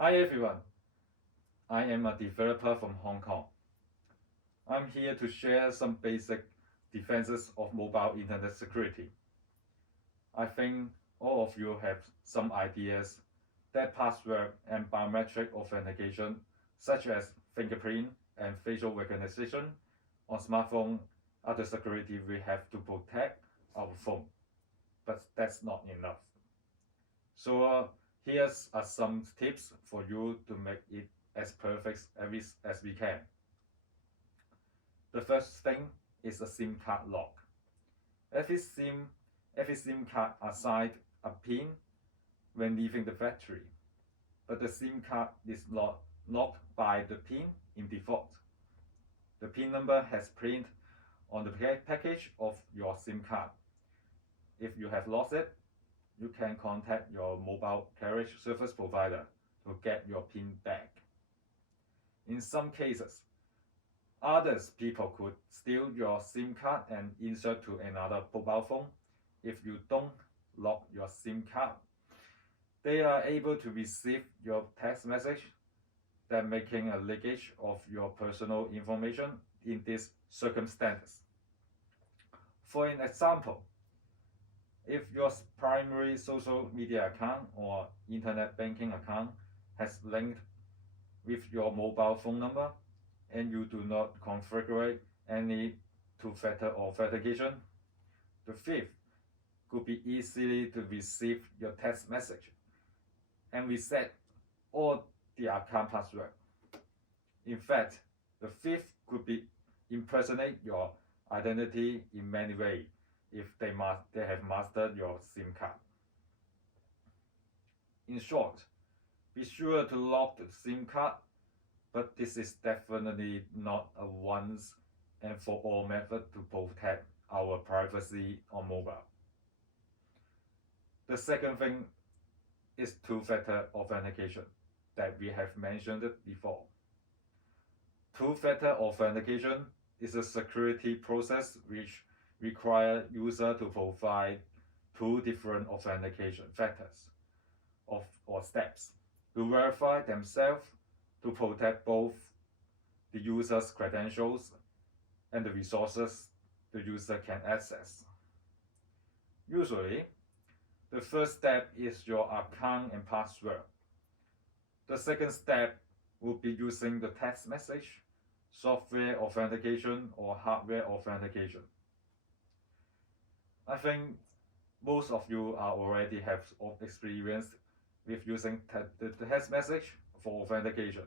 Hi everyone, I am a developer from Hong Kong. I'm here to share some basic defenses of mobile internet security. I think all of you have some ideas that password and biometric authentication, such as fingerprint and facial recognition on smartphone, are the security we have to protect our phone. But that's not enough. So here's some tips for you to make it as perfect as we can. The first thing is a SIM card lock. Every SIM, every SIM card assigned a PIN when leaving the factory, but the SIM card is not locked by the PIN in default. The PIN number has printed on the package of your SIM card. If you have lost it, you can contact your mobile carriage service provider to get your PIN back. In some cases, others people could steal your SIM card and insert to another mobile phone. If you don't lock your SIM card, they are able to receive your text message that making a leakage of your personal information in these circumstances. For an example, if your primary social media account or internet banking account has linked with your mobile phone number and you do not configure any two-factor authentication, the thief could be easily to receive your text message and reset all the account password. In fact, the thief could be impersonate your identity in many ways if they have mastered your SIM card. In short, be sure to lock the SIM card, but this is definitely not a once and for all method to protect our privacy on mobile. The second thing is two-factor authentication that we have mentioned before. Two-factor authentication is a security process which requires user to provide two different authentication factors or steps to verify themselves to protect both the user's credentials and the resources the user can access. Usually, the first step is your account and password. The second step would be using the text message, software authentication, or hardware authentication. I think most of you are already have experience with using the text message for authentication.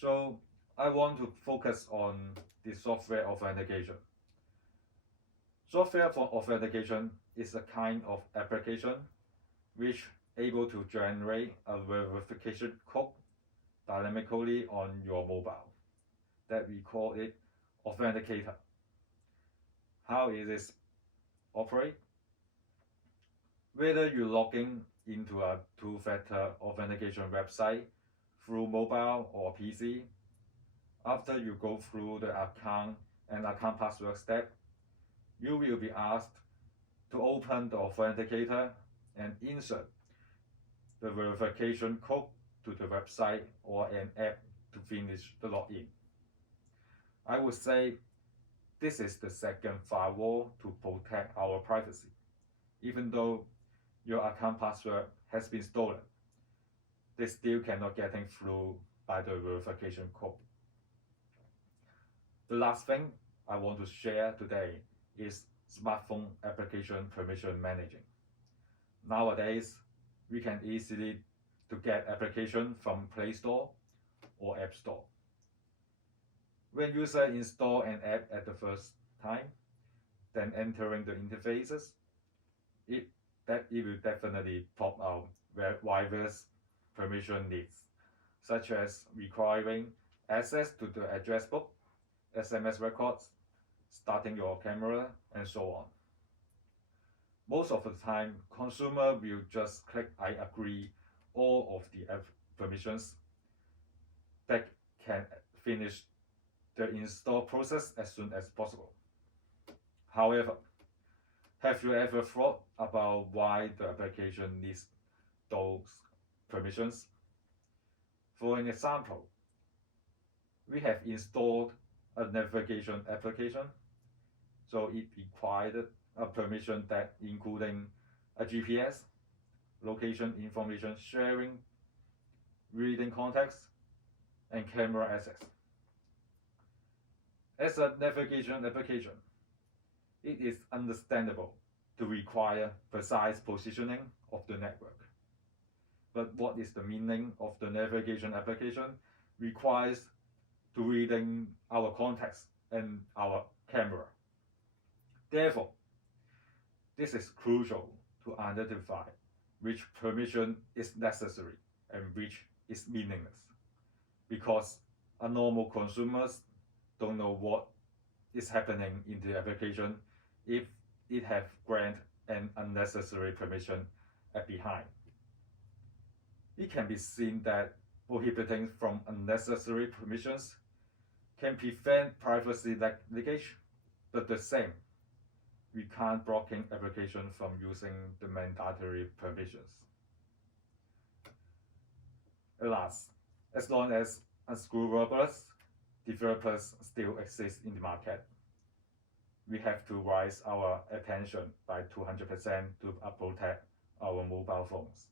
So I want to focus on the software authentication. Software for authentication is a kind of application which able to generate a verification code dynamically on your mobile that we call it authenticator. How is it operate? Whether you logging into a two-factor authentication website through mobile or PC, after you go through the account and account password step, you will be asked to open the authenticator and insert the verification code to the website or an app to finish the login. I would say this is the second firewall to protect our privacy, even though your account password has been stolen. They still cannot get through by the verification code. The last thing I want to share today is smartphone application permission managing. Nowadays, we can easily to get application from Play Store or App Store. When user install an app at the first time, then entering the interfaces, it will definitely pop out various permission needs, such as requiring access to the address book, SMS records, starting your camera, and so on. Most of the time, consumer will just click I agree all of the app permissions that can finish the install process as soon as possible. However, have you ever thought about why the application needs those permissions? For an example, we have installed a navigation application, so it required a permission that including a GPS, location information sharing, reading context, and camera access. As a navigation application, it is understandable to require precise positioning of the network. But what is the meaning of the navigation application requires to reading our context and our camera. Therefore, this is crucial to identify which permission is necessary and which is meaningless, because a normal consumers don't know what is happening in the application if it have grant an unnecessary permission behind. It can be seen that prohibiting from unnecessary permissions can prevent privacy leakage, but the same, we can't blocking application from using the mandatory permissions. Alas, as long as unscrupulous developers still exist in the market, we have to raise our attention by 200% to protect our mobile phones.